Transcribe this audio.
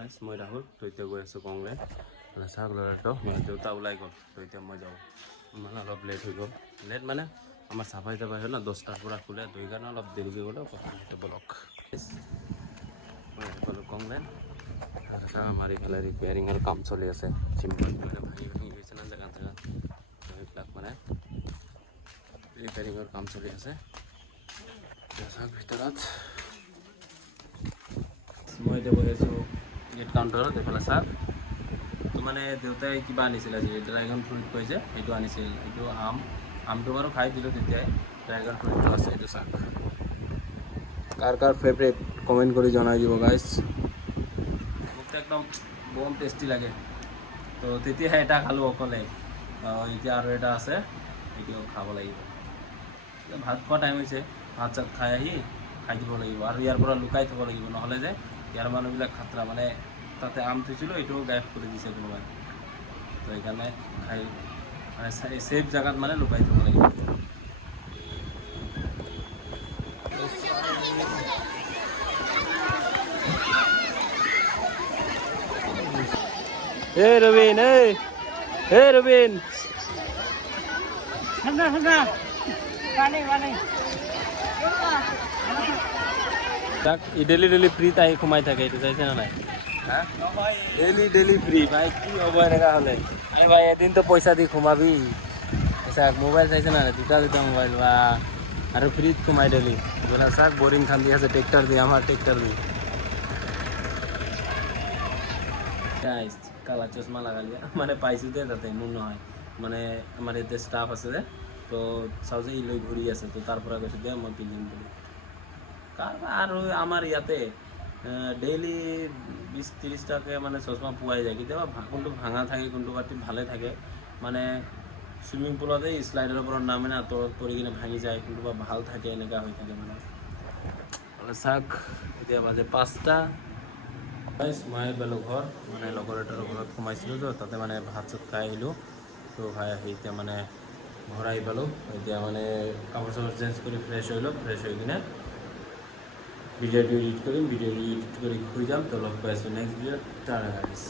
গাইছ মই ৰাহুল তো এতিয়া গৈ আছোঁ কংগ্ৰেছ মানে চাওক ল'ৰাটো মানে দেউতা ওলাই গ'ল তো এতিয়া মই যাওঁ মানে অলপ লেট হৈ গ'ল লেট মানে আমাৰ চাফাই তাফাই হ'ল না 10টাৰ পৰা খোলে তো সেইকাৰণে অলপ দেৰিকৈ গ'লেও কথা নাই বলক মই গ'লোঁ কংগ্ৰেছ আৰু চাওক আমাৰ ইফালে ৰিপেয়াৰিঙৰ কাম চলি আছে চিম্পল মানে ভাঙি গৈছে না জেগা জেগা সেইবিলাক মানে ৰিপেয়াৰিঙৰ কাম চলি আছে চাওক ভিতৰত মই এতিয়া গৈ আছোঁ গেট কাউণ্টাৰত এইফালে চাওক তো মানে দেউতাই কিবা আনিছিল আজি ড্ৰাগন ফ্ৰুট কৈছে সেইটো আনিছিল এইটো আমটো বাৰু খাই দিলোঁ তেতিয়াই ড্ৰাগন ফ্ৰুটটো আছে এইটো চাওক কাৰ ফেভৰেট কমেণ্ট কৰি জনাই দিব গাইছ মোকতো একদম বম টেষ্টি লাগে তো তেতিয়াহে এটা খালোঁ অকলে এতিয়া আৰু এটা আছে সেইটো খাব লাগিব ভাত খোৱা টাইম হৈছে ভাত চাত খাই আহি খাই দিব লাগিব আৰু ইয়াৰ পৰা লুকাই থ'ব লাগিব নহ'লে যে ইয়াৰ মানুহবিলাক খাতৰা মানে তাতে আম থৈছিলোঁ এইটোও গায়ব কৰি দিছে কোনোবাই তো সেইকাৰণে খাই মানে ছেফ জেগাত মানে লুকাই থ'ব লাগিব Hey Robin, hey Robin. Hana. Wani. Tak, daily free tahi khumai thake itu saise na nai. Ha? Daily free. Bhai ki hobo enaka hole. Ai bhai edin to paisa di khumabi. Esa mobile saise na duta mobile ba. Aru free khumai daily. Bola sak boring khan diya se tractor di amar tractor di. Guys, কালা চশমা লাগালিয়া মানে পাইছোঁ দে তাতে মোৰ নহয় মানে আমাৰ ইয়াতে ষ্টাফ আছে যে তো চাওঁ যে ই লৈ ঘূৰি আছে তো তাৰ পৰা কৈছোঁ দে মই পিন্ধিম বুলি আৰু আমাৰ ইয়াতে ডেইলি 20-30 টাকে মানে চশমা পোৱাই যায় কেতিয়াবা কোনটো ভাঙা থাকে কোনটো পাতি ভালে থাকে মানে চুইমিং পুলতে শ্লাইডাৰৰ পৰা নামে না তলত পৰি কিনে ভাঙি যায় কোনটো ভাল থাকে এনেকুৱা হৈ থাকে মানে চাওক এতিয়া বাজে 5টা মই বেলো ঘৰ মানে লগৰ এটাৰ ঘৰত সোমাইছিলোঁ তো তাতে মানে ভাত চাত খাই আহিলোঁ তো খাই আহি এতিয়া মানে ঘৰ আহি পালোঁ এতিয়া মানে কাপোৰ চাপোৰ চেঞ্জ কৰি ফ্ৰেছ হৈ লওঁ ফ্ৰেছ হৈ কিনে ভিডিঅ'টো এডিট কৰিম ভিডিঅ'টো এডিট কৰি শুই যাম তো লগ পাই আছোঁ নেক্সট ভিডিঅ'ত টাটা গাইছ